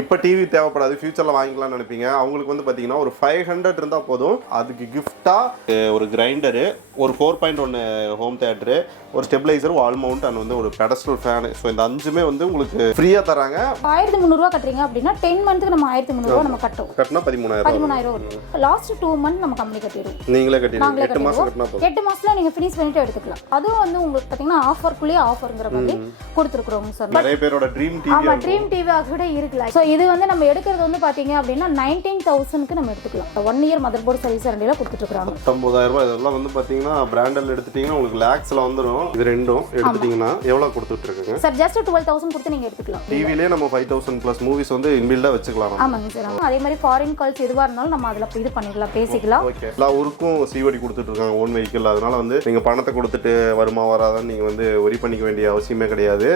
இப்போ டிவி தேவைப்படாது, ஃபியூச்சரில் வாங்கிக்கலாம்னு நினைப்பீங்க. அவங்களுக்கு வந்து பார்த்தீங்கன்னா ஒரு 500 இருந்தால் போதும். அதுக்கு கிஃப்டாக ஒரு கிரைண்டரு, ஒரு 4.1 ஹோம் தியேட்டரு, ஒரு ஸ்டெபிளைசர், வால் மவுண்ட் அண்ட் வந்து ஒரு பெடஸ்டல் ஃபேனு. ஸோ இந்த 5மே வந்து உங்களுக்கு ஃப்ரீயாக தராங்க. 1300 கட்டுறீங்க அப்படின்னா 10 மந்த்துக்கு நம்ம 1300 நம்ம கட்டுவோம். கட்டினா 13000 வரும். லாஸ்ட் 2 மந்த் நம்ம கம்பெனி கட்டிடுவோம். நீங்களே கட்டிடுவீங்க. 8 மாதம் கட்டினா போதும். 8 மாசத்துல நீங்கள் ஃபினிஷ் பண்ணிட்டு எடுத்துக்கலாம். அதுவும் வந்து உங்களுக்கு பார்த்தீங்கன்னா ஆஃபர்க்குள்ளேயே ஆஃபர்ங்கிற மாதிரி கொடுத்துருக்குறோம் சார். நிறைய பேரோட ட்ரீம் டிவி. ஆமாம், ட்ரீம் டிவியாக கூட இருக்குல்ல. ஸோ இது வந்து நம்ம எடுக்கிறது வந்து பார்த்தீங்க அப்படின்னா 19,000க்கு நம்ம எடுத்துக்கலாம். 1 இயர் மதர் போர்டு சர்வீஸ் வாரண்டியில் கொடுத்துட்ருக்காங்க. 19,000 இதெல்லாம் வந்து பார்த்தீங்கன்னா பிராண்டில் எடுத்துட்டீங்கன்னா உங்களுக்கு லேக்ஸில் வந்துடும். இது ரெண்டும் எடுத்துட்டீங்கன்னா எவ்வளோ கொடுத்துட்ருக்குங்க சார்? ஜஸ்ட் 12,000 கொடுத்து நீங்கள் எடுத்துக்கலாம். டிவிலே நம்ம 5,000 ப்ளஸ் மூவிஸ் வந்து இன்பில்டாக வச்சுக்கலாம். ஆமாங்க சார். அதே மாதிரி ஃபாரின் கால்ஸ் எதுவாக இருந்தாலும் நம்ம அதில் இது பண்ணிக்கலாம், பேசிக்கலாம். ஓகே, எல்லா ஊருக்கும் சிஓடி கொடுத்துட்ருக்காங்க, ஓன் வெஹிக்கிள். அதனால வந்து நீங்கள் பணத்தை கொடுத்துட்டு வருமா வராதான்னு நீங்கள் வந்து ஒரி பண்ணிக்க வேண்டிய அவசியமே கிடையாது.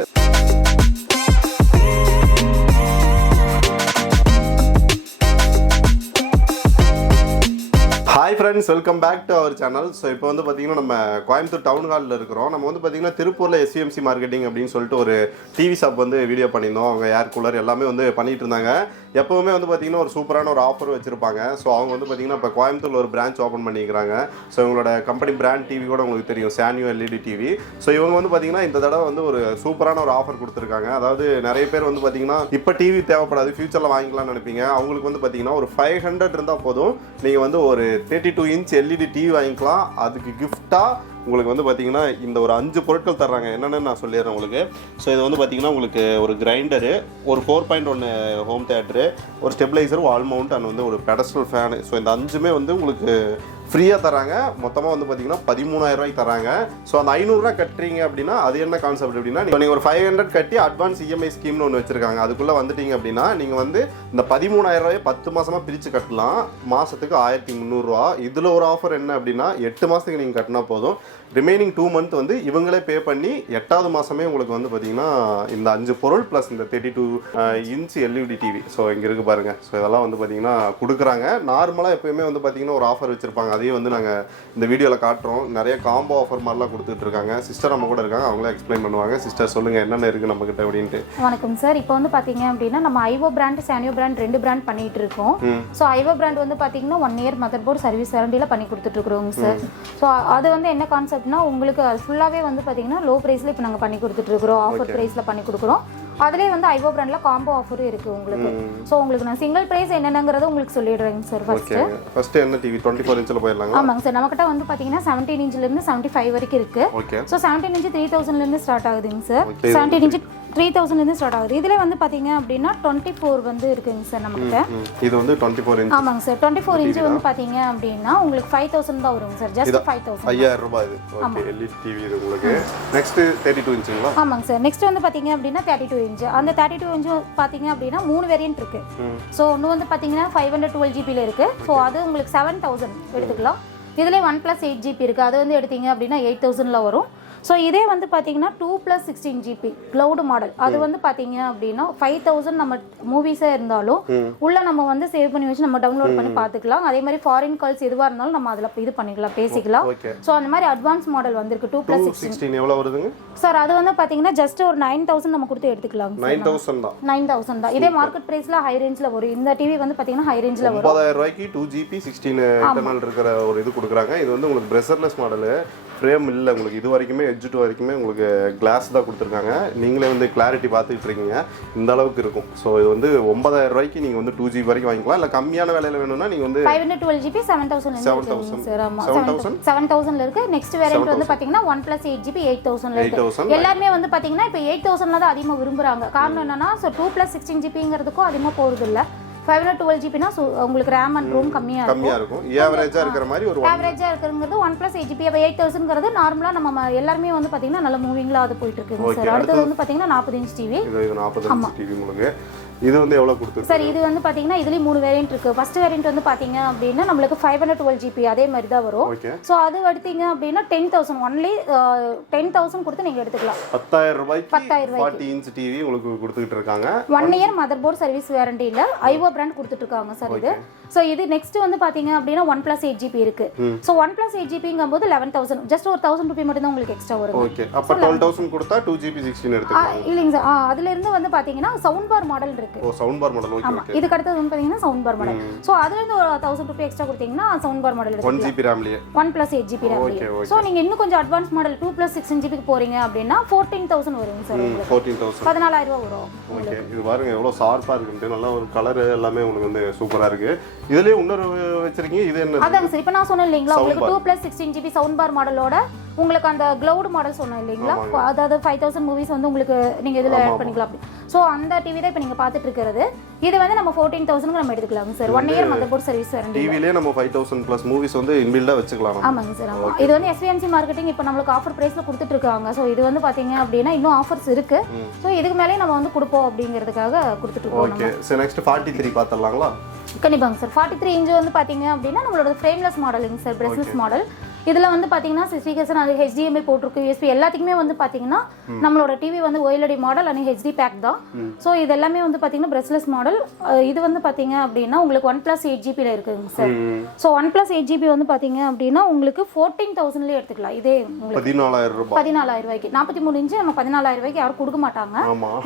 Hi friends, welcome back to our channel. So இப்போ வந்து பார்த்தீங்கன்னா நம்ம கோயம்புத்தூர் டவுன் ஹாலில் இருக்கிறோம். நம்ம வந்து பார்த்தீங்கன்னா திருப்பூரில் SVMC மார்க்கெட்டிங் அப்படின்னு சொல்லிட்டு ஒரு டிவி ஷாப் வந்து வீடியோ பண்ணியிருந்தோம். அவங்க ஏர் கூலர் எல்லாமே வந்து பண்ணிட்டு இருந்தாங்க. எப்போவுமே வந்து பார்த்தீங்கன்னா ஒரு சூப்பரான ஒரு ஆஃபர் வச்சுருப்பாங்க. ஸோ அவங்க வந்து பார்த்தீங்கன்னா இப்போ கோயம்புத்தூரில் ஒரு பிரான்ச் ஓப்பன் பண்ணிக்கிறாங்க. ஸோ இவங்களோட கம்பெனி பிராண்ட் டிவி கூட உங்களுக்கு தெரியும், Sanyoo LEDTV. ஸோ இவங்க வந்து பார்த்தீங்கன்னா இந்த தடவை வந்து ஒரு சூப்பரான ஒரு ஆஃபர் கொடுத்துருக்காங்க. அதாவது நிறைய பேர் வந்து பார்த்தீங்கன்னா இப்போ டிவி தேவைப்படாது, ஃபியூச்சரில் வாங்கிக்கலாம்னு நினைப்பீங்க. அவங்களுக்கு வந்து பார்த்தீங்கன்னா ஒரு 500 இருந்தால் போதும். நீங்கள் வந்து ஒரு 32 இன்ச் LED டிவி வாங்கிக்கலாம். அதுக்கு கிஃப்டாக உங்களுக்கு வந்து பார்த்தீங்கன்னா இந்த ஒரு 5 பொருட்கள் தர்றாங்க. என்னென்னு நான் சொல்லிடுறேன் உங்களுக்கு. ஸோ இது வந்து பார்த்தீங்கன்னா உங்களுக்கு ஒரு கிரைண்டரு, ஒரு 4.1 ஹோம் தியேட்டரு, ஒரு ஸ்டெபிளைசர், வால் மவுண்ட் அண்ட் வந்து ஒரு பெடஸ்டல் ஃபேனு. ஸோ இந்த 5மே வந்து உங்களுக்கு ஃப்ரீயாக தராங்க. மொத்தமாக வந்து பார்த்தீங்கன்னா 13,000 தராங்க. ஸோ அந்த 500 கட்டுறீங்க அப்படின்னா அது என்ன கான்செப்ட் அப்படின்னா, நீங்கள் ஒரு 500 கட்டி அட்வான்ஸ் EMI ஸ்கீம்னு ஒன்று வச்சுருக்காங்க. அதுக்குள்ளே வந்துட்டீங்க அப்படின்னா நீங்கள் வந்து இந்த 13,000 10 மாதமாக பிரித்து கட்டலாம். மாதத்துக்கு 1,300. இதில் ஒரு ஆஃபர் என்ன அப்படின்னா 8 மாதத்துக்கு நீங்கள் கட்டினா போதும். ரிமைனிங் 2 மந்த் வந்து இவங்களே பே பண்ணி 8வது மாதமே உங்களுக்கு வந்து பார்த்தீங்கன்னா இந்த 5 பொருள் ப்ளஸ் இந்த 32 இன்ச் LED டிவி. ஸோ இங்கே இருக்குது பாருங்கள். ஸோ இதெல்லாம் வந்து பார்த்தீங்கன்னா கொடுக்குறாங்க. நார்மலாக எப்போயுமே வந்து பார்த்தீங்கன்னா ஒரு ஆஃபர் வச்சுருப்பாங்க. அதையும் வந்து நாங்கள் இந்த வீடியோவில் காட்டுறோம். நிறைய காம்போ ஆஃபர் மாதிரிலாம் கொடுத்துட்ருக்காங்க. சிஸ்டர் நம்ம கூட இருக்காங்க, அவங்களே எக்ஸ்பிளைன் பண்ணுவாங்க. சிஸ்டர் சொல்லுங்கள் என்னென்ன இருக்குது நம்மக்கிட்ட அப்படின்ட்டு. வணக்கம் சார். இப்போ வந்து பார்த்தீங்க அப்படின்னா நம்ம ஐவோ பிராண்ட், Sanyoo பிராண்ட் 2 பிராண்ட் பண்ணிகிட்டு இருக்கோம். ஸோ ஐவோ பிராண்ட் வந்து பார்த்தீங்கன்னா 1 இயர் மதர் போர்டு சர்வீஸ் வாரண்டியில் பண்ணி கொடுத்துட்ருக்குறோங்க சார். ஸோ அது வந்து என்ன கான்செப்ட்னா உங்களுக்கு அது ஃபுல்லாகவே வந்து பார்த்தீங்கன்னா லோ ப்ரைஸில் இப்போ நாங்கள் பண்ணி கொடுத்துட்ருக்குறோம். ஆஃபர் ப்ரைஸில் பண்ணி கொடுக்குறோம். அதுலேயே வந்து ஐவோ பிராண்டில் காம்போ ஆஃபரும் இருக்குது உங்களுக்கு. ஸோ உங்களுக்கு நான் சிங்கிள் ப்ரைஸ் என்னென்னங்கிறத உங்களுக்கு சொல்லிடுறேங்க சார். ஃபர்ஸ்ட் என்ன டிவி 24 இன்ச்சில் போயிடலாங்க? ஆமாங்க சார். நம்மக்கிட்ட வந்து பார்த்தீங்கன்னா 17 இன்ச்லேருந்து 75 வரைக்கும் இருக்குது. ஸோ 17 இன்ச்சு 3000லேருந்து ஸ்டார்ட் ஆகுதுங்க சார். 17 இன்ச்சு 3000லேருந்து ஸ்டார்ட் ஆகுது. இதில் வந்து பார்த்தீங்க அப்படின்னா 24 வந்து இருக்குங்க சார் நம்மக்கிட்ட. இது வந்து 24 இன்ச். ஆமாங்க சார். 24 இன்ச்சு வந்து பார்த்தீங்க அப்படின்னா உங்களுக்கு 5,000 தான் வருங்க சார். ஜஸ்ட் 5,000. 5,000 ரூபாய் இது. ஓகே, LED டிவி இது உங்களுக்கு. நெக்ஸ்ட் 32 இன்ச்சுங்களா? ஆமாங்க சார். நெக்ஸ்ட் வந்து பார்த்தீங்க அப்படின்னா 32 இன்ச்சு. அந்த 32 இன்ச்சு பார்த்தீங்க அப்படின்னா 3 வேரியன்ட் இருக்கு. ஸோ ஒன்று வந்து பார்த்தீங்கன்னா 512 GB இருக்கு. ஸோ அது உங்களுக்கு 7,000 எடுத்துக்கலாம். இதில் 1+8 GB இருக்குது. அது வந்து எடுத்தீங்க அப்படின்னா 8,000ல வரும். ஸோ இதே வந்து பார்த்தீங்கன்னா 2+16 GB க்ளவுட் மாடல். அது வந்து பார்த்தீங்க அப்படின்னா 5,000 நம்ம மூவிஸே இருந்தாலும் உள்ள நம்ம வந்து சேவ் பண்ணி வச்சு நம்ம டவுன்லோட் பண்ணி பார்த்துக்கலாம். அதே மாதிரி ஃபாரின் கால்ஸ் எதுவாக இருந்தாலும் நம்ம அதில் இது பண்ணிக்கலாம், பேசிக்கலாம். ஸோ அந்த மாதிரி அட்வான்ஸ் மாடல் வந்திருக்கு. 2+16 எவ்வளோ வருதுங்க சார்? அது வந்து பார்த்தீங்கன்னா ஜஸ்ட் ஒரு 9,000 நம்ம கொடுத்து எடுத்துக்கலாம். 9,000 தான். இதே மார்க்கெட் ப்ரைஸில் ஹை ரேஞ்சில் வரும். இந்த டிவி வந்து பார்த்தீங்கன்னா ஹை ரேஞ்சில் வரும். 9,000 2GB 16 இன்டர்னல் இருக்கிற ஒரு இது கொடுக்குறாங்க. இது வந்து உங்களுக்கு பிரஷர்லெஸ் மாடலு, ஃப்ரேம் இல்லை உங்களுக்கு. இது வரைக்குமே எட்ஜ் டு வரைக்குமே உங்களுக்கு கிளாஸ் தான் கொடுத்துருக்காங்க. நீங்களே வந்து கிளாரிட்டி பார்த்துக்கிட்டு இருக்கீங்க, இந்த அளவுக்கு இருக்கும். ஸோ இது வந்து 9,000 நீங்கள் வந்து 2GB வரைக்கும் வாங்கிக்கலாம். இல்லை கம்மியான விலையில் வேணும்னா நீங்கள் வந்து 512 GB 7,000 சார். ஆமாம், 7,000ல இருக்கு. நெக்ஸ்ட் வேரியன்ட் வந்து பார்த்தீங்கன்னா 1+8 GB 8,000ல இருக்கு. எல்லாருமே வந்து பார்த்தீங்கன்னா இப்போ 8,000ல தான் அதிகமாக விரும்புகிறாங்க. காரணம் என்னன்னா, ஸோ 2+16 GBங்கிறதுக்கும் அதிகமாக போகிறது இல்லை. 512 GBனா உங்களுக்கு ரேம் அண்ட் ரோம் கம்மியா இருக்கும். ஆவரேஜா இருக்கிற மாதிரி ஒரு ஆவரேஜா இருக்கிறது 1+8 GB. அப்ப 8,000ங்கிறது நார்மலா நம்ம எல்லாருமே வந்து பாத்தீங்கன்னா நல்ல மூவிங்ல அது போயிட்டு இருக்கு சார். அடுத்து வந்து பாத்தீங்கன்னா 40 இன்ச் டிவி. இது 40 இன்ச் டிவி உங்களுக்கு. இது வந்து எவ்வளவு கொடுத்துருக்கு சார்? இது வந்து பாத்தீங்கன்னா இதுலயே 3 வேரியன்ட் இருக்கு. ஃபர்ஸ்ட் வேரியன்ட் வந்து பாத்தீங்க அப்படின்னா நம்மளுக்கு 512 GB அதே மாதிரி தான் வரும். சோ அது எடுத்தீங்க அப்படின்னா 10,000 ஒன்லி 10,000 கொடுத்து நீங்க எடுத்துக்கலாம். 10,000 ரூபாய்க்கு 40 இன்ச் டிவி உங்களுக்கு கொடுத்துட்டு இருக்காங்க. 1 இயர் மதர் போர்டு சர்வீஸ் வாரண்டில ஐவோ பிராண்ட் கொடுத்துட்டு இருக்காங்க சார் இது. சோ இது நெக்ஸ்ட் வந்து பாத்தீங்க அப்படின்னா 1+8 GB இருக்கு. சோ 1+8 GBங்கும்போது 11,000 ஜஸ்ட் ஒரு 1,000 ரூபாய் மட்டும் தான் உங்களுக்கு எக்ஸ்ட்ரா வரும். ஓகே, அப்ப 12,000 கொடுத்தா 2GB 16 எடுத்துக்கலாம். இல்லைங்க சார். அதுல இருந்து வந்து பாத்தீங்கன்னா சவுண்ட் பார் மாடல் இருக்கு. Oh sound bar model. Okay okay. இதுக்கு அடுத்து வந்து பாத்தீங்கன்னா சவுண்ட் பார் மாடல். சோ அதுல இருந்து ஒரு 1000 ரூபாய் எக்ஸ்ட்ரா கொடுத்தீங்கன்னா சவுண்ட் பார் மாடல் எடுத்துக்கலாம். 1 GB RAM-லயே 1 + 8 GB RAM-லயே. சோ நீங்க இன்னும் கொஞ்சம் அட்வான்ஸ் மாடல் 2 + 16 GB க்கு போறீங்க அப்படினா 14000 வரும் சார் உங்களுக்கு. 14000. 14000 ரூபாய் வரும். ஓகே. இது பாருங்க எவ்வளவு ஷார்ப்பா இருக்குன்னு. நல்ல ஒரு கலர் எல்லாமே உங்களுக்கு வந்து சூப்பரா இருக்கு. இதுலயே இன்னொரு வச்சிருக்கீங்க. இது என்ன? அதாங்க சார். இப்போ நான் சொன்னேன் இல்லீங்களா உங்களுக்கு 2 + 16 GB சவுண்ட் பார் மாடலோட உங்களுக்கு அந்த க்ளவுட் மாடல் சொன்னேன் இல்லீங்களா, அதாவது 5000 மூவிஸ் வந்து உங்களுக்கு நீங்க இதுல ஆட் பண்ணிக்கலாம் அப்படி. சோ அந்த டிவி தான் இப்போ நீங்க பாத்துட்டு இருக்கிறது. இது வந்து நம்ம 14000க்கு நம்ம எடுத்துக்கலாம் sir. 1 year motherboard service warranty. டிவிலயே நம்ம 5000+ மூவிஸ் வந்து இன்பில்டா வச்சுக்கலாம். ஆமாங்க சார். ஆமா. இது வந்து SVMC மார்க்கெட்டிங் இப்போ நமக்கு ஆஃபர் பிரைஸ்ல கொடுத்துட்டு இருக்காங்க. சோ இது வந்து பாத்தீங்க அப்படினா இன்னும் ஆஃபர்ஸ் இருக்கு. சோ இதுக்கு மேலே நம்ம வந்து கொடுப்போம் அப்படிங்கிறதுக்காக கொடுத்துட்டு இருக்கோம். ஓகே. So next 43 பார்த்தறலாங்களா? கண்டிப்பாங்க சார். 43 இன்ச் வந்து பாத்தீங்க அப்படினா நம்மளோட frameless modelling sir, brushless model. இதுல வந்து பாத்தீங்கன்னா ஸ்பீக்கர்ஸ் அது HDMI போட்டுருக்கு, USB எல்லாத்துக்குமே வந்து பாத்தீங்கன்னா நம்மளோட டிவி வந்து OLED model and HD pack தான். சோ இது எல்லாமே வந்து பாத்தீங்கன்னா பிரஸ்லெஸ் மாடல். இது வந்து பாத்தீங்க அப்படினா உங்களுக்கு 1 + 8 GB ல இருக்குங்க சார். சோ 1 + 8 GB வந்து பாத்தீங்க அப்படினா உங்களுக்கு 14000 ல எடுத்துக்கலாம். இதே உங்களுக்கு 14000 ரூபாய். 14000 ரூபாய்க்கு 43 இன்ச் நம்ம 14000 ரூபாய்க்கு யாரும் கொடுக்க மாட்டாங்க.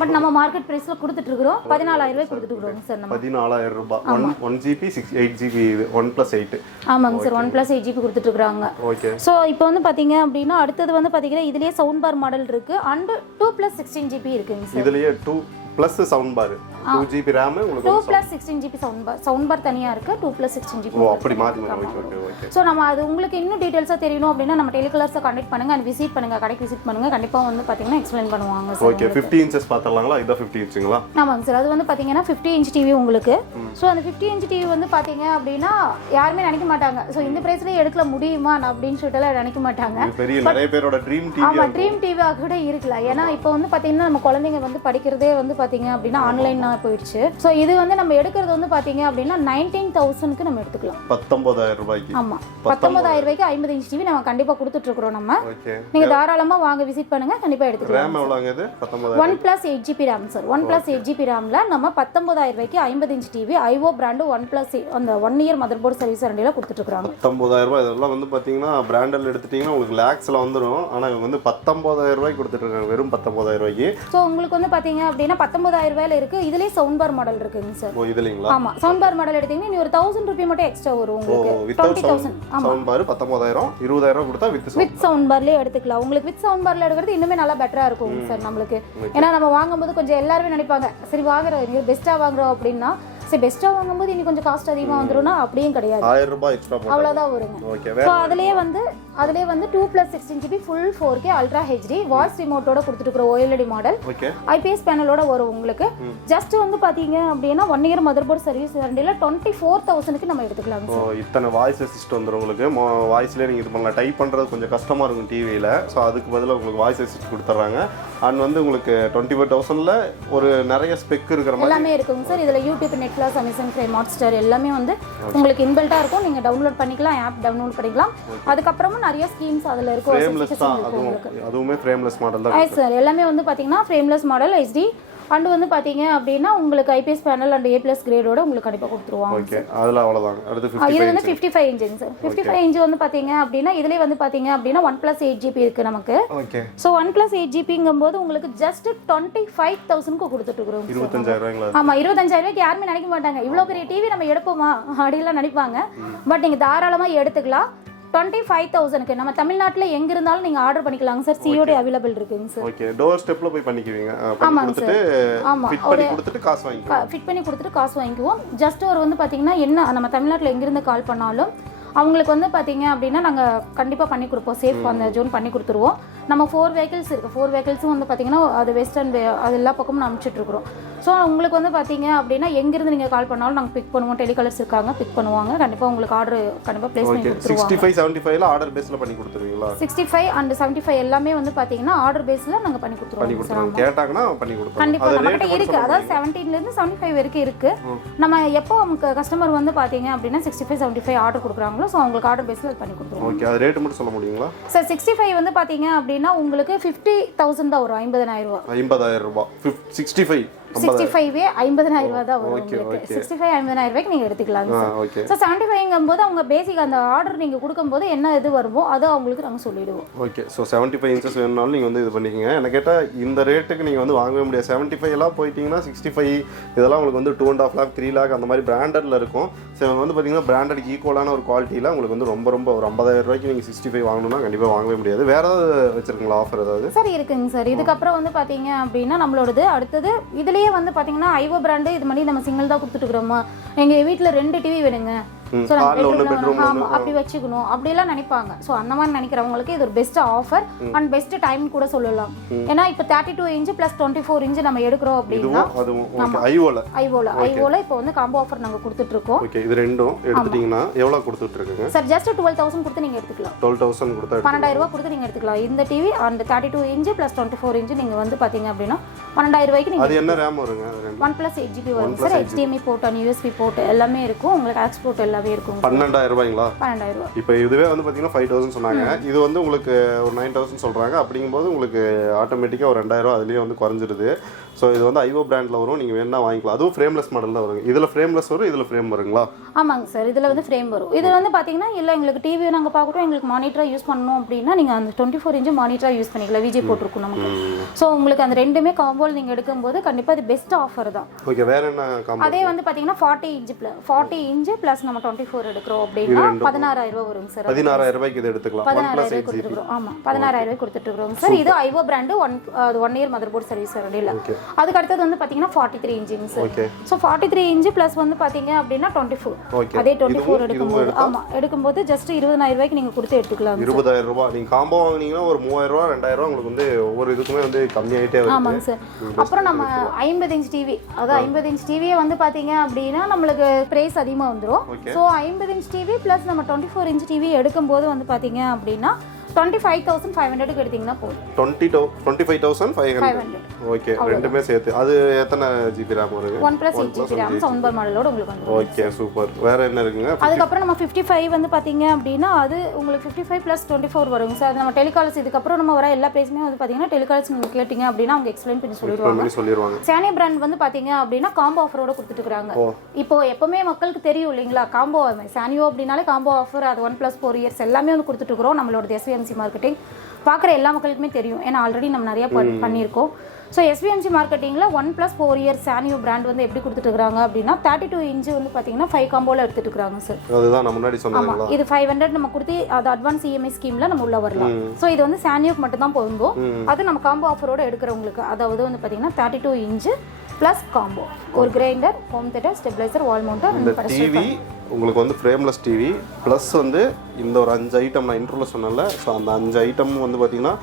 பட் நம்ம மார்க்கெட் பிரைஸ்ல கொடுத்துட்டு இருக்கோம். 14000 ரூபாய்க்கு கொடுத்துட்டு இருக்கோம் சார் நம்ம. 14000 ரூபாய். 1 GB 8 GB இது 1 + 8. ஆமாங்க சார். 1 + 8 GB கொடுத்துட்டு இருக்காங்க. ஓகே. சோ இப்போ வந்து பாத்தீங்க அப்படினா அடுத்து வந்து பாத்தீங்கன்னா இதுலயே சவுண்ட் பார் மாடல் இருக்கு and 2 + 16 GB இருக்குங்க சார். இதுலயே 2 + சவுண்ட் பார் 2 GB RAM உங்களுக்கு 2 + 16 GB சவுண்ட் பார் தனியா இருக்கு. 2 + 16 GB. ஓ அப்படி மாத்தி. Okay okay okay. சோ நம்ம அது உங்களுக்கு இன்னும் டீடைல்ஸா தெரியணும் அப்படினா நம்ம டெலிகாலர்ஸை கான்டாக்ட் பண்ணுங்க and விசிட் பண்ணுங்க, கடைக்கு விசிட் பண்ணுங்க. கண்டிப்பா வந்து பாத்தீங்கன்னா எக்ஸ்பிளைன் பண்ணுவாங்க சார். ஓகே. 50 இன்ச்சஸ் பார்த்தறலாங்களா? இத 50 இன்ச்சுங்களா? ஆமாங்க சார். அது வந்து பாத்தீங்கன்னா 50 இன்ச் டிவி உங்களுக்கு. சோ அந்த 50 இன்ச் டிவி வந்து பாத்தீங்க அப்படினா யாருமே நினைக்க மாட்டாங்க சோ இந்த பிரைஸ்ல எடுக்க முடியுமா அப்படின்னு சொல்லிட்டு நினைக்க மாட்டாங்க. பெரிய நிறைய பேரோட ட்ரீம் டிவி. ஆமா ட்ரீம் டிவி கூட இருக்கலாம். ஏன்னா இப்போ வந்து பாத்தீங்கன்னா நம்ம குழந்தைங்க வந்து படிக்கிறதே வந்து பாத்தீங்க அப்படினா ஆன்லைன் போயிடுச்சு. சோ இது வந்து நம்ம எடுக்கிறது வந்து பாத்தீங்க அப்படினா 19000க்கு நம்ம எடுத்துக்கலாம். 19000 ரூபாய்க்கு. ஆமா 19000 ரூபாய்க்கு 50 இன்ச் டிவி நம்ம கண்டிப்பா கொடுத்துட்டு இருக்கோம் நம்ம. ஓகே. நீங்க தாராளமா வாங்க விசிட் பண்ணுங்க, கண்டிப்பா எடுத்துக்கலாம். RAM எவ்வளவுங்க இது? 19000. 1 + 8 GB RAM சார். 1 + 8 GB RAMல நம்ம 19000 ரூபாய்க்கு 50 இன்ச் டிவி Aiwo பிராண்ட் 1 + 8 அந்த 1 இயர் மதர்போர்ட் சர்வீஸ் வாரண்டில கொடுத்துட்டு இருக்காங்க. 19000 ரூபாய். இதெல்லாம் வந்து பாத்தீங்கன்னா பிராண்டல் எடுத்துட்டீங்கன்னா உங்களுக்கு லாக்ஸ்ல வந்துரும். ஆனா இவங்க வந்து 19000 ரூபாய்க்கு கொடுத்துட்டு இருக்காங்க. வெறும் 19000 ரூபாய்க்கு. சோ உங்களுக்கு வந்து பாத்தீங்க அப்படினா 19000 ரூபாயில இருக்கு. இதுலயே சவுண்ட் பார் மாடல் இருக்குங்க சார். ஓ இதுலீங்களா? ஆமா சவுண்ட் பார் மாடல் எடுத்தீங்கன்னா நீ ஒரு 1000 ரூபாய் மட்டும் எக்ஸ்ட்ரா வரும் உங்களுக்கு. 20000. ஆமா சவுண்ட் பார் 19000 20000 ரூபாய் கொடுத்தா வித் சவுண்ட் பார்லயே எடுத்துக்கலாம். உங்களுக்கு வித் சவுண்ட் பார்ல எடுக்கிறது இன்னுமே நல்லா பெட்டரா இருக்கும் சார் நம்மளுக்கு. ஏன்னா நம்ம வாங்கும்போது கொஞ்சம் எல்லாரும் நினைப்பாங்க சரி வாங்குறோம் பெஸ்டா வாங்குறோம் அப்படின்னா சரி பெஸ்டா வாங்கும்போது இன்னும் கொஞ்சம் காஸ்ட் அதிகமா வந்துரும்னா அப்படியும் கிடையாது. 1000 ரூபாய் எக்ஸ்ட்ரா போடுங்க. அவ்வளவுதான் வருங்க. ஓகே. சோ அதுலயே வந்து 2 + 16 GB full 4K ultra HD voice ரிமோட்டோட கொடுத்துட்டு இருக்கிற OLED மாடல். ஓகே. IPS பேனலோட வரும் உங்களுக்கு. ஜஸ்ட் வந்து பாத்தீங்க அப்படினா 1 இயர் மதர்போர்ட் சர்வீஸ் வாரண்டில 24000க்கு நம்ம எடுத்துக்கலாம். ஓ இத்தனை வாய்ஸ் அசிஸ்ட் வந்துரும் உங்களுக்கு. வாய்ஸ்லயே நீங்க இது பண்ணலாம். டைப் பண்றது கொஞ்சம் கஷ்டமா இருக்கும் டிவில. சோ அதுக்கு பதிலா உங்களுக்கு வாய்ஸ் அசிஸ்ட் கொடுத்துறாங்க. அண்ட் வந்து உங்களுக்கு 24000ல ஒரு நிறைய ஸ்பெக் இருக்கிற மாதிரி எல்லாமே இருக்குங்க சார். இதுல YouTube, Netflix, Amazon Prime, Hotstar எல்லாமே வந்து உங்களுக்கு இன்பில்ட்டா இருக்கும். நீங்க டவுன்லோட் பண்ணிக்கலாம், ஆப் டவுன்லோட் பண்ணிக்கலாம். அதுக்கு அப்புறமா நிறைய ஸ்கீம்ஸ் அதுல இருக்கும். ஃப்ரேம்லெஸ் தான் அதுவுமே ஃப்ரேம்லெஸ் மாடல் தான். ஐ சார் எல்லாமே வந்து பாத்தீங்கன்னா ஃப்ரேம்லெஸ் மாடல் HD அண்ட் வந்து பாத்தீங்க அப்படினா உங்களுக்கு IPS பேனல் அண்ட் A+ கிரேடோட உங்களுக்கு கண்டிப்பா கொடுத்துருவாங்க. ஓகே. அதல அவ்வளவுதான். அடுத்து 55 இது வந்து 55 இன்ச் சார். 55 இன்ச் வந்து பாத்தீங்க அப்படினா இதுலயே வந்து பாத்தீங்க அப்படினா 1 + 8 GB இருக்கு நமக்கு. ஓகே. சோ 1 + 8 GBங்கும்போது உங்களுக்கு ஜஸ்ட் 25000க்கு கொடுத்துட்டு இருக்கோம். 25000 ரூபாய்ங்களா? ஆமா 25000 ரூபாய்க்கு யாருமே நினைக்க மாட்டாங்க இவ்ளோ பெரிய டிவி நம்ம எடுப்போமா அப்படிலாம் நினைப்பாங்க. பட் நீங்க தாராளமா எடுத்துக்கலாம். 25000க்கு நம்ம தமிழ்நாட்டுல எங்க இருந்தாலும் நீங்க ஆர்டர் பண்ணிக்கலாங்க சார். COD அவேilable இருக்குங்க சார். ஓகே. டோர் ஸ்டெப்ல போய் பண்ணிக்குவீங்க. பண்ணி கொடுத்துட்டு ஃபிட் பண்ணி கொடுத்துட்டு காசு வாங்கிக்குவோம். ஃபிட் பண்ணி கொடுத்துட்டு காசு வாங்கிக்குவோம். ஜஸ்ட் ஒரு வந்து பாத்தீங்கன்னா என்ன நம்ம தமிழ்நாட்டுல எங்க இருந்து கால் பண்ணாலும் அவங்களுக்கு வந்து பாத்தீங்க அப்படின்னா நாங்க கண்டிப்பா பண்ணி கொடுப்போம். சேஃப் அந்த ஜோன் பண்ணி கொடுத்துருவோம். நம்ம 4 vehicles இருக்கு. 4 vehiclesம் வந்து பாத்தீங்கன்னா அது வெஸ்டர்ன் அது எல்லா பக்கமும் அனுப்பிச்சிட்டு இருக்கோம். ஸோ உங்களுக்கு வந்து பாத்தீங்க அப்படின்னா எங்கிருந்து நீங்க கால் பண்ணாலும் நாங்க பிக் பண்ணுவோம். டெலிகாலர்ஸ் இருக்காங்க பிக் பண்ணுவாங்க. கண்டிப்பா உங்களுக்கு ஆர்டர் கண்டிப்பா பிளேஸ் பண்ணி கொடுத்துருவாங்க. 65 75ல ஆர்டர் பேஸ்ல பண்ணி கொடுத்துருவீங்களா? 65 and 75 எல்லாமே வந்து பாத்தீங்கன்னா ஆர்டர் பேஸ்ல நாங்க பண்ணி கொடுத்துருவோம். கேட்டாங்கன்னா பண்ணி கொடுப்போம். கண்டிப்பா நம்மகிட்ட இருக்கு. அதாவது 17ல இருந்து 75 வரைக்கும் இருக்கு. நம்ம எப்போ நமக்கு கஸ்டமர் வந்து பாத்தீங்க அப்படின்னா 65 75 ஆர்டர் கொடுக்குறாங்களோ ஸோ உங்களுக்கு ஆர்டர் பேஸ்ல பண்ணி கொடுத்துருவோம். ஓகே. அது ரேட் மட்டும் சொல்ல முடியுங்களா? சார் 65 வந்து பாத்தீங்க அப்படின்னா உங்களுக்கு 50000 தான் வரும். 50000 ரூபாய். 50000 ரூபாய் 65 65 50000 ரூபாய் தான் வரும் உங்களுக்கு 65 50000 ரூபாய்க்கு நீங்க எடுத்துக்கலாம் ஓகே சோ 75ங்கும்போது அவங்க பேசிக் அந்த ஆர்டர் நீங்க கொடுக்கும்போது என்ன இது வருமோ அது அவங்களுக்கு நாங்க சொல்லிடுவோம் ஓகே சோ 75 இன்ச்சஸ் வேணும்னாலும் நீங்க வந்து இது பண்ணிக்கங்க என்ன கேட்டா இந்த ரேட்டுக்கு நீங்க வந்து வாங்கவே முடியாது 75 எல்லாம் போயிட்டீங்கன்னா 65 இதெல்லாம் உங்களுக்கு வந்து 2.5 lakh 3 lakh அந்த மாதிரி பிராண்டட்ல இருக்கும் சோ வந்து பாத்தீங்கன்னா பிராண்டட்க்கு ஈக்குவலான ஒரு குவாலிட்டில உங்களுக்கு வந்து ரொம்ப ரொம்ப ஒரு 50000 ரூபாய்க்கு நீங்க 65 வாங்கணும்னா கண்டிப்பா வாங்கவே முடியாது வேற ஏதாவது வச்சிருக்கீங்களா ஆஃபர் ஏதாவது சார் இருக்குங்க சார் இதுக்கப்புறம் வந்து பாத்தீங்க அப்படின்னா நம்மளோடது அடுத்தது இதுலயே வந்து பாத்தீங்கன்னா ஐவோ பிராண்டு இது மாதிரி நம்ம சிங்கிள் தான் கொடுத்துட்டு இருக்கிறோமா எங்க வீட்டுல 2 டிவி வேணுங்க ஸோ அப்படி வச்சுக்கணும் அப்படிலாம் நினைப்பாங்க ஸோ அந்த மாதிரி நினைக்கிறவங்களுக்கு இது ஒரு best offer and best time கூட சொல்லலாம் ஏன்னா இப்போ 32 இன்ச் ப்ளஸ் 24 இன்ச் நம்ம எடுக்கிறோம் அப்படின்னா ஐவோல இப்போ வந்து காம்போ ஆஃபர் நாங்கள் கொடுத்துட்டு இருக்கோம் இது ரெண்டும் எடுத்துட்டீங்கன்னா எவ்வளோ கொடுத்துட்டு இருக்கீங்க சார் ஜஸ்ட் 12000 கொடுத்து நீங்கள் எடுத்துக்கலாம் 12000 கொடுத்தா 12000 ரூபாய் கொடுத்து நீங்கள் எடுத்துக்கலாம் இந்த டிவி அந்த 32 இன்ச் ப்ளஸ் 24 இன்ச் நீங்கள் வந்து பார்த்தீங்க அப்படின்னா 12000 ரூபாய்க்கு நீங்கள் அது என்ன ரேம் வருங்க 1+8GB வரும் sir HDMI port and USB port எல்லாமே இருக்கும் உங்களுக்கு எக்ஸ்போர்ட் எல்லாம் 12000 ரூபாய்ங்களா 12000 ரூபாய் இப்போ இதுவே வந்து பாத்தீங்கன்னா 5000 சொன்னாங்க இது வந்து உங்களுக்கு ஒரு 9000 சொல்றாங்க அப்படிங்கும்போது உங்களுக்கு ஆட்டோமேட்டிக்கா ஒரு 2000 அதுலயே வந்து குறைஞ்சிருது ஸோ இது வந்து ஐவோ பிராண்ட்ல வரும் நீங்க வேணா வாங்கிக்கலாம் அதுவும் ஃப்ரேம்லெஸ் மாடல்ல வருங்க இதுல ஃப்ரேம்லெஸ் வரும் இதுல ஃப்ரேம் வருங்களா ஆமாங்க சார் இதுல வந்து ஃப்ரேம் வரும் இது வந்து பாத்தீங்கன்னா இல்ல எங்களுக்கு டிவி நாங்க பார்க்கறோம் எங்களுக்கு மானிட்டரா யூஸ் பண்ணனும் அப்படினா நீங்க அந்த 24 இன்ச் மானிட்டரா யூஸ் பண்ணிக்கலாம் விஜே போட்டுருக்கும் நமக்கு சோ உங்களுக்கு அந்த ரெண்டுமே காம்போல நீங்க எடுக்கும்போது கண்டிப்பா இது பெஸ்ட் ஆஃபர் தான் ஓகே வேற என்ன காம்போ அதே வந்து பாத்தீங்கன்னா 40 இன்ச் பிளஸ் நம்ம 24 எடுக்கறோம் அப்படினா 16000 ரூபாய் வரும் சார் 16000 ரூபாய்க்கு இது எடுத்துக்கலாம் 16000 கொடுத்துறோம் ஆமா 16000 ரூபாய் கொடுத்துட்டு இருக்கோம் சார் இது ஐவோ brand 1 year mother board service வரல அதுக்கு அடுத்து வந்து பாத்தீங்கன்னா 43 inch sir so 43 inch plus வந்து பாத்தீங்க அப்படினா 24 அதே 24 எடுக்கும்போது ஆமா எடுக்கும்போது ஜஸ்ட் 20000 ரூபாய்க்கு நீங்க கொடுத்து எடுத்துக்கலாம் 20000 ரூபாய் நீங்க காம்போ வாங்குனீங்கன்னா ஒரு 3000 ரூபாய் 2000 ரூபாய் உங்களுக்கு வந்து ஒவ்வொரு இதுக்குமே வந்து கம்மியாயிட்டே வருது ஆமாங்க சார் அப்புறம் நம்ம 50 இன்ச் டிவி அது 50 இன்ச் டிவியே வந்து பாத்தீங்க அப்படினா நமக்கு பிரைஸ் அதிகமா வந்துரும் சோ 50 இன்ச் டிவி பிளஸ் நம்ம 24 இன்ச் டிவி எடுக்கும்போது வந்து பாத்தீங்க அப்படினா 25500 க்கு எடுத்தீங்கன்னா போதும் 25500 ஓகே ரெண்டுமே சேர்த்து அது எத்தனை ஜிபி RAM வருங்க 1+8GB RAM சவுண்ட் மாடலோட உங்களுக்கு வந்துரும் ஓகே சூப்பர் வேற என்ன இருக்குங்க அதுக்கு அப்புறம் நம்ம 55 வந்து பாத்தீங்க அப்படினா அது உங்களுக்கு 55 + 24 வருங்க சார் நம்ம டெலிகால்ஸ் இதுக்கு அப்புறம் நம்ம வர எல்லா பிரைஸ்மே வந்து பாத்தீங்கன்னா டெலிகால்ஸ் நீங்க கேட்டிங்க அப்படினா அவங்க எக்ஸ்பிளைன் பண்ணி சொல்லிடுவாங்க சானியோ பிராண்ட் வந்து பாத்தீங்க அப்படினா காம்போ ஆஃபரோட கொடுத்துட்டு இருக்காங்க இப்போ எப்பவுமே மக்களுக்கு தெரியும் இல்லீங்களா காம்போ சானியோ அப்படினாலே காம்போ ஆஃபர் அது 1+4 இயர்ஸ் எல்லாமே வந்து கொடுத்துட்டு இருக்கோம் நம்மளோட SVMC மார்க்கெட்டிங் பார்க்குற எல்லா மக்களுக்குமே தெரியும் ஏன்னா ஆல்ரெடி நம்ம நிறைய பண்ணியிருக்கோம் so SVMC மார்க்கெட்டிங்கில் 1+4 years Sanyo brand வந்து எப்படி கொடுத்துட்டு இருக்காங்க அப்படின்னா 32 இன்ச் வந்து பார்த்தீங்கன்னா 5 காம்போல எடுத்துட்டு இருக்காங்க சார் அதுதான் நான் முன்னாடி சொன்னேன் இது 500 நம்ம கொடுத்து அது அட்வான்ஸ் EMI ஸ்கீம்ல நம்ம உள்ள வரலாம் ஸோ இது வந்து சானியோக்கு மட்டும் தான் பொருந்தும் அது நம்ம காம்போ ஆஃபரோட எடுக்கிறவங்களுக்கு அதாவது வந்து பார்த்தீங்கன்னா 32 இன்ச் ப்ளஸ் காம்போ ஒரு கிரைண்டர் ஹோம் தியேட்டர் ஸ்டெபிலைசர் வால் மவுண்டர் டிவி உங்களுக்கு வந்து ஃப்ரேம்லெஸ் டிவி ப்ளஸ் வந்து இந்த ஒரு 5 ஐட்டம் நான் இன்ட்ரோல சொன்னேன்ல ஸோ அந்த 5 ஐட்டம் வந்து பார்த்தீங்கன்னா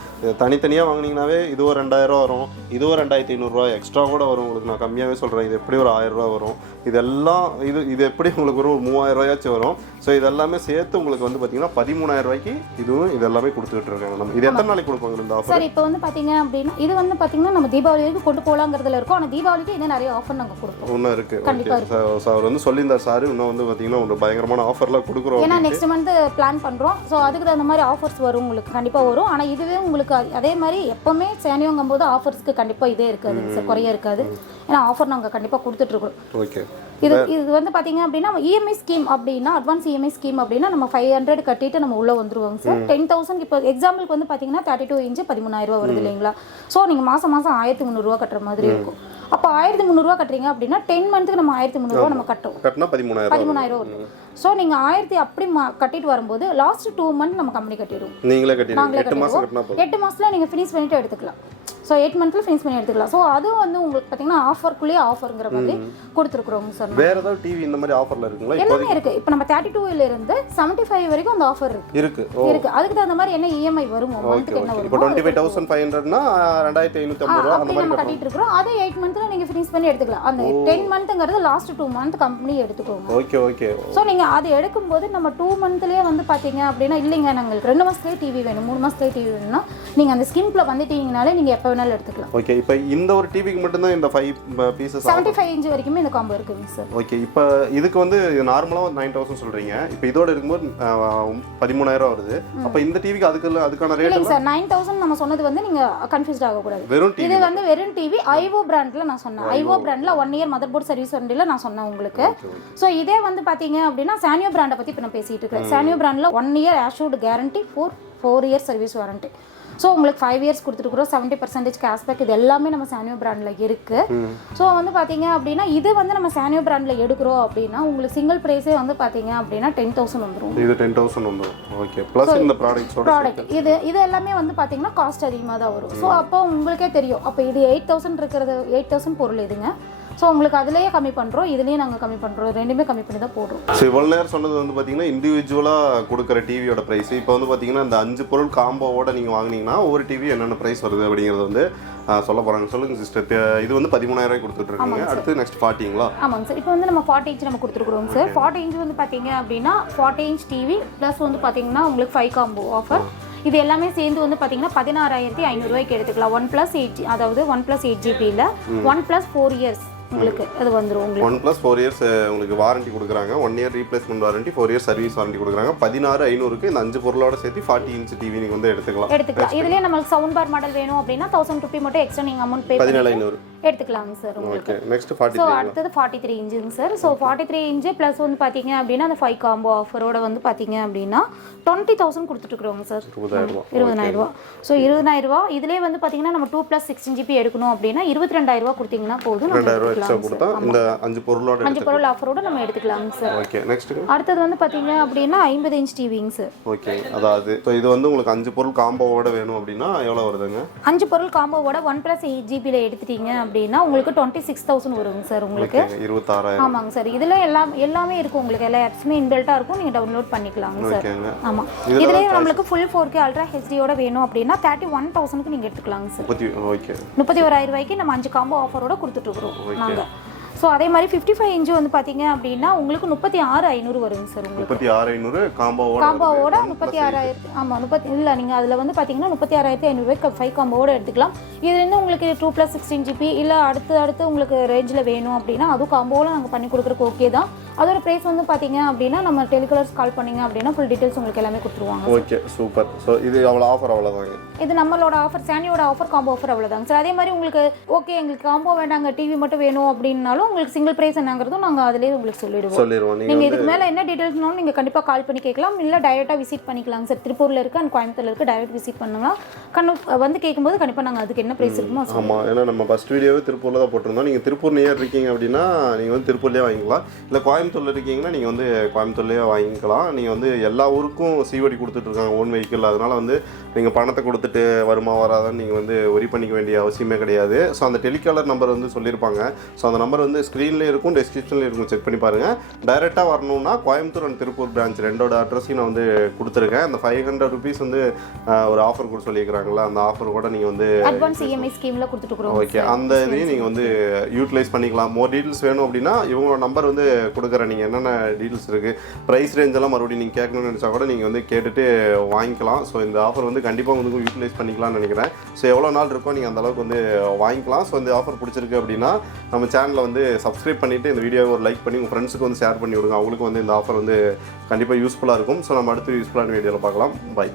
தனித்தனியாக வாங்கினீங்கன்னாவே இது ஒரு 2000 ரூபா வரும் இது ஒரு 2500 ரூபா எக்ஸ்ட்ரா கூட வரும் உங்களுக்கு நான் கம்மியாகவே சொல்கிறேன் இது எப்படி ஒரு 1000 ரூபா வரும் இதெல்லாம் இது எப்படி உங்களுக்கு ஒரு 3000 ரூபாயாச்சும் வரும் ஸோ இதெல்லாமே சேர்த்து உங்களுக்கு வந்து பார்த்தீங்கன்னா 13000 ரூபாய்க்கு இதுவும் இதெல்லாமே கொடுத்துட்டு இருக்காங்க நம்ம இது எத்தனை நாளைக்கு கொடுப்பாங்க இந்த ஆஃபர் சார் இப்போ வந்து பார்த்தீங்க அப்படின்னா இது வந்து பார்த்தீங்கன்னா நம்ம தீபாவளி வரைக்கும் கொண்டு போகலாங்கிறதுல இருக்கும் ஆனால் தீபாவளிக்கு இன்னும் நிறைய ஆஃபர் நாங்கள் கொடுப்போம் இன்னும் இருக்கு கண்டிப்பாக அவர் வந்து சொல்லியிருந்தார் சார் இன்னும் வந்து பார்த்தீங்கன்னா ஒரு பயங்கரமான ஆஃபர்லாம் கொடுக்குறோம் ஏன்னா நெக்ஸ்ட் மந்த் பிளான் பண்ணுறோம் ஸோ அதுக்கு தகுந்த மாதிரி ஆஃபர்ஸ் வரும் உங்களுக்கு கண்டிப்பாக வரும் ஆனால் இதுவே உங்களுக்கு அதே மாதிரி எப்போவுமே சேனியோங்கும் போது ஆஃபர்ஸ்க்கு கண்டிப்பாக இதே இருக்காது சார் குறைய இருக்காது ஏன்னா ஆஃபர் நாங்கள் கண்டிப்பாக கொடுத்துட்ருக்கோம் ஓகே இது வந்து பார்த்தீங்க அப்படின்னா EMI ஸ்கீம் அப்படின்னா அட்வான்ஸ் EMI ஸ்கீம் அப்படின்னா நம்ம 500 கட்டிட்டு நம்ம உள்ளே வந்துருவாங்க சார் 10000 இப்போ எக்ஸாம்பிளுக்கு வந்து பார்த்தீங்கன்னா 32 இன்ச் 13000 ரூபா வருது இல்லைங்களா ஸோ நீங்கள் மாதம் 1300 ரூபா கட்டுற மாதிரி இருக்கும் அப்போ 1300 ரூபா கட்டுறீங்க அப்படின்னா 10 மந்த்துக்கு நம்ம 1300 ரூபா நம்ம கட்டுவோம் கட்டினா 13000 வரும் ஸோ நீங்கள் 1000 அப்படி கட்டிட்டு வரும்போது லாஸ்ட் 2 மந்த் நம்ம கம்பெனி கட்டிடுவோம் நீங்களே கட்டிடுவீங்க 8 மாதம் கட்டினா போதும் 8 மாதத்தில் நீங்கள் ஃபினிஷ் பண்ணிட்டு எடுத்துக்கலாம் ஸோ 8 மந்த்தில் ஃபினிஷ் பண்ணி எடுத்துக்கலாம் ஸோ அதுவும் வந்து உங்களுக்கு பார்த்தீங்கன்னா ஆஃபர்க்குள்ளேயே ஆஃபருங்கிற மாதிரி கொடுத்துருக்குறோம் சார் வேற ஏதாவது டிவி இந்த மாதிரி ஆஃபர்ல இருக்குங்களா எல்லாமே இருக்கு இப்போ நம்ம 32 இருந்து 75 வரைக்கும் அந்த ஆஃபர் இருக்கு அதுக்கு தகுந்த மாதிரி என்ன EMI வரும் மந்த்க்கு என்ன வரும் இப்போ 25500 னா 2550 ரூபாய் அந்த மாதிரி நம்ம கட்டிட்டு இருக்கோம் அதே 8 மந்த்ல நீங்க ஃபினிஷ் பண்ணி எடுத்துக்கலாம் அந்த 10 மந்த்ங்கிறது லாஸ்ட் 2 மந்த் கம்பெனி எடுத்துக்கோங்க ஓகே சோ நீங்க அது எடுக்கும்போது நம்ம 2 மந்த்லயே வந்து பாத்தீங்க அப்படினா இல்லங்க உங்களுக்கு 2 மாசத்துலயே டிவி வேணும் 3 மாசத்துலயே டிவி வேணும்னா நீங்க அந்த ஸ்கீம்ல வந்துட்டீங்கனாலே நீங்க எப்ப வேணாலும் எடுத்துக்கலாம். ஓகே, இப்போ இந்த ஒரு டிவிக்கு மட்டும்தான் இந்த 5 பீசஸ் 75 இன்ச் வரைக்குமே இந்த காம்போ இருக்குங்க சார். ஓகே, இப்போ இதுக்கு வந்து நார்மலாக 9000 சொல்கிறீங்க, இப்போ இதோட இருக்கும்போது 13000 வருது. அப்போ இந்த டிவிக்கு அதுக்கான ரேட் இல்லைங்க சார், 9000 நம்ம சொன்னது வந்து நீங்கள் கன்ஃபியூஸ்ட் ஆகக்கூடாது. இது வந்து வெறும் டிவி ஐவோ பிராண்டில் நான் சொன்னேன். ஐவோ பிராண்டில் 1 இயர் மதர் போர்ட் சர்வீஸ் வாரண்டியில் நான் சொன்னேன் உங்களுக்கு. ஸோ இதே வந்து பார்த்தீங்க அப்படின்னா சானியோ பிராண்டை பற்றி இப்போ நான் பேசிகிட்டு இருக்கேன். சானியோ பிராண்டில் 1 year assured guarantee 4 year service warranty. So உங்களுக்கு 5 இயர்ஸ் கொடுத்துருக்குறோம். 70% கேஷ்பேக். இது எல்லாமே நம்ம சானியோ பிராண்டில் இருக்குது. ஸோ வந்து பார்த்தீங்க அப்படின்னா இது வந்து நம்ம சானியோ பிராண்டில் எடுக்கிறோம் அப்படின்னா உங்களுக்கு சிங்கிள் ப்ரைஸே வந்து பார்த்தீங்க அப்படின்னா 10,000 வந்துடும். இது 10,000 வந்துடும். ஓகே, ப்ளஸ் இந்த ப்ராடக்ட் இது எல்லாமே வந்து பார்த்தீங்கன்னா காஸ்ட் அதிகமாக தான் வரும். ஸோ அப்போ உங்களுக்கே தெரியும். அப்போ இது 8,000 இருக்கிறது 8,000 பொருள் இதுங்க. ஸோ உங்களுக்கு அதிலேயே கம்மி பண்ணுறோம், இதுலேயே நாங்கள் கம்மி பண்ணுறோம், ரெண்டுமே கம்மி பண்ணி தான் போடுறோம். ஸோ இவ்வளோ நேரம் சொன்னது வந்து பார்த்தீங்கன்னா இண்டிவிஜுவலாக கொடுக்குற டிவியோட ப்ரைஸ். இப்போ வந்து பார்த்தீங்கன்னா இந்த 5 பொருள் காம்போவோட நீங்கள் வாங்கினீங்கன்னா ஒரு டிவி என்னென்ன ப்ரைஸ் வருது அப்படிங்கிறது வந்து சொல்ல போகிறாங்க. சொல்லுங்கள் சிஸ்டர். இது வந்து 13,000 கொடுத்துட்ருக்கீங்க. அடுத்து நெக்ஸ்ட் 40ங்களா? ஆமாங்க சார். இப்போ வந்து நம்ம 40 இன்ச் நம்ம கொடுத்துருக்குறோம் சார். 40 இன்ச் வந்து பார்த்தீங்க அப்படின்னா 40 இன்ச் டிவி ப்ளஸ் வந்து பார்த்தீங்கன்னா உங்களுக்கு 5 காம்போ ஆஃபர். இது எல்லாமே சேர்ந்து வந்து பார்த்தீங்கன்னா 16,500 எடுத்துக்கலாம். 1+8, அதாவது 1+8 ஜிபியில் 1+4 இயர்ஸ் உங்களுக்கு அது வந்துரும். உங்களுக்கு 1+4 இயர்ஸ் உங்களுக்கு வாரண்டி கொடுக்குறாங்க. 1 year replacement warranty, 4 years service warranty கொடுக்குறாங்க. 16,500க்கு இந்த 5 பொருளோட சேர்த்து 40 இன்ச் டிவி நீங்கள் வந்து எடுத்துக்கலாம். இதுலேயே நம்மளுக்கு சவுண்ட் பார் மாடல் வேணும் அப்படின்னா 1000 ரூபி மட்டும் எக்ஸ்ட்ரா நீங்கள் அமௌண்ட் பே 17,500 எடுத்துக்கலாங்க சார் உங்களுக்கு. Okay, next 43. ஸோ அடுத்தது 43 இன்ச்சுங்க சார். ஸோ 43 இன்ச்சு ப்ளஸ் வந்து பார்த்தீங்க அப்படின்னா அந்த 5 காம்போ ஆஃபரோட வந்து பார்த்தீங்க அப்படின்னா 20,000 கொடுத்துட்டுருக்குறோங்க சார். 20,000. ஸோ 20,000. இதுலேயே வந்து பார்த்தீங்கன்னா நம்ம 2+16 ஜிபி எடுக்கணும் அப்படின்னா 22,000 கொடுத்தீங்கன்னா போதும். 2,000 எக்ஸ்ட்ரா கொடுத்தா இந்த 5 பொருள் ஆஃபரோட நம்ம எடுத்துக்கலாங்க சார். ஓகே, நெக்ஸ்ட் அடுத்தது வந்து பார்த்தீங்க அப்படின்னா 50 இன்ச் டிவிங்க சார். ஓகே, அதாவது ஸோ இது வந்து உங்களுக்கு 5 பொருள் காம்போவோட வேணும் அப்படின்னா எவ்வளோ வருதுங்க? 5 பொருள் காம்போவோட 1+8 ஜிபியில் எடுத்துட்டீங்க அப்படின்னா உங்களுக்கு 26,000 வருங்க சார். உங்களுக்கு 26,000. ஆமாங்க சார். இதில் எல்லாமே இருக்கும். உங்களுக்கு எல்லா ஆப்ஸுமே இன்பில்ட்டாக இருக்கும். நீங்கள் டவுன்லோட் பண்ணிக்கலாங்க சார். ஆமாம். இதுலேயே நம்மளுக்கு ஃபுல் 4K அல்ட்ரா ஹெச்டியோட வேணும் அப்படின்னா 31,000க்கு நீங்கள் எடுத்துக்கலாங்க சார். ஓகே, 31,000 ரூபாய்க்கு நம்ம 5 காம்போ ஆஃபரோட கொடுத்துட்ருக்குறோம் நாங்கள். ஸோ அதே மாதிரி 55 இன்ச்சு வந்து பார்த்தீங்க அப்படின்னா உங்களுக்கு 36,500 வருங்க சார். உங்களுக்கு 36,500 காம்போவோட 36,000. ஆமாம், இல்லை நீங்கள் அதில் வந்து பார்த்தீங்கன்னா 36,500 5 காம்போவோட எடுத்துக்கலாம். இதுலேருந்து உங்களுக்கு 2+16 ஜிபி இல்லை அடுத்து உங்களுக்கு ரேஞ்சில் வேணும் அப்படின்னா அதுவும் காம்போவில் நாங்கள் பண்ணி கொடுக்குறக்கு ஓகே தான். அதோட ப்ரைஸ் வந்து பார்த்தீங்க அப்படின்னா நம்ம டெலிகாலர்ஸ் கால் பண்ணிங்க அப்படின்னா ஃபுல் டீட்டெயில்ஸ் உங்களுக்கு எல்லாமே கொடுத்துருவாங்க. Okay, super. ஸோ இது அவ்வளோ ஆஃபர் அவ்வளோதாங்க. இது நம்மளோட ஆஃபர், சானியோட ஆஃபர், காம்போ ஆஃபர் அவ்வளோதாங்க சார். அதே மாதிரி உங்களுக்கு ஓகே எங்களுக்கு காம்போ வேண்டாங்க டிவி மட்டும் வேணும் அப்படின்னாலும் உங்களுக்கு சிங்கிள் ப்ரைஸ் என்னங்கிறதும் நாங்கள் அதிலே உங்களுக்கு சொல்லிடுவோம். நீங்கள் இதுக்கு மேலே என்ன டீட்டெயில்ஸ்னாலும் நீங்கள் கண்டிப்பாக கால் பண்ணி கேட்கலாம், இல்லை டைரெக்டாக விசிட் பண்ணிக்கலாங்க சார். திருப்பூரில் இருக்குது அண்ட் கோயம்புத்தூரில் இருக்குது. டைரெக்ட் விசிட் பண்ணுங்களா வந்து கேட்கும்போது கண்டிப்பாக நாங்கள் அதுக்கு என்ன ப்ரைஸ் இருக்குமோ. ஆமாம், ஏன்னா நம்ம ஃபஸ்ட் வீடியோவே திருப்பூரில் தான் போட்டிருந்தோம். நீங்கள் திருப்பூர் நியர் இருக்கீங்க அப்படின்னா நீங்கள் வந்து திருப்பூர்லேயே வாங்கிக்கலாம். இல்லை கோயம்புத்தூரில் இருக்கீங்கன்னா நீங்கள் வந்து கோயம்புத்தூர்லேயே வாங்கிக்கலாம். நீங்கள் வந்து எல்லா ஊருக்கும் சிஓடி கொடுத்துட்ருக்காங்க, ஓன் வெஹிக்கிள். அதனால் வந்து நீங்கள் பணத்தை கொடுத்துட்டு வருமா வராதான்னு நீங்கள் வந்து ஒரி பண்ணிக்க வேண்டிய அவசியமே கிடையாது. ஸோ அந்த டெலிகாலர் நம்பர் வந்து சொல்லியிருப்பாங்க. ஸோ அந்த நம்பர் வந்து ஸ்க்ரீன்லேயே இருக்கும், டெஸ்கிரிப்ஷன்லேயே இருக்கும், செக் பண்ணி பாருங்கள். டைரெக்டாக வரணும்னா கோயம்புத்தூர் அண்ட் திருப்பூர் பிரான்ச் ரெண்டோட அட்ரஸையும் நான் வந்து கொடுத்துருக்கேன். அந்த 500 ருபீஸ் வந்து ஒரு ஆஃபர் கூட சொல்லியிருக்கிறாங்களா, அந்த ஆஃபர் கூட நீங்கள் வந்து அட்வான்ஸ் இஎம்ஐ ஸ்கீமில் கொடுத்துட்டுருக்கோம். ஓகே, அந்த இதையும் நீங்கள் வந்து யூட்டிலைஸ் பண்ணிக்கலாம். மோர் டீட்டெயில்ஸ் வேணும் அப்படின்னா இவங்களோட நம்பர் வந்து கொடுக்குறேன். நீங்கள் என்னென்ன டீட்டெயில்ஸ் இருக்குது, ப்ரைஸ் ரேஞ்ச் எல்லாம் மறுபடியும் நீங்கள் கேட்கணும்னு நினச்சா கூட நீங்கள் வந்து கேட்டுட்டு வாங்கிக்கலாம். ஸோ இந்த ஆஃபர் வந்து கண்டிப்பாக வந்து யூட்டிலைஸ் பண்ணிக்கலாம்னு நினைக்கிறேன். ஸோ எவ்வளோ நாள் இருக்கோ நீங்கள் அந்த அளவுக்கு வந்து வாங்கிக்கலாம். ஸோ இந்த ஆஃபர் பிடிச்சிருக்கு அப்படின்னா நம்ம சேனலை வந்து சப்ஸ்கிரைப் பண்ணிவிட்டு இந்த வீடியோவை ஒரு லைக் பண்ணி உங்கள் ஃப்ரெண்ட்ஸுக்கு வந்து ஷேர் பண்ணி விடுங்க. அவங்களுக்கு வந்து இந்த ஆஃபர் வந்து கண்டிப்பாக யூஸ்ஃபுல்லாக இருக்கும். ஸோ நம்ம அடுத்து யூஸ்ஃபுல்லான வீடியோவில் பார்க்கலாம். பை.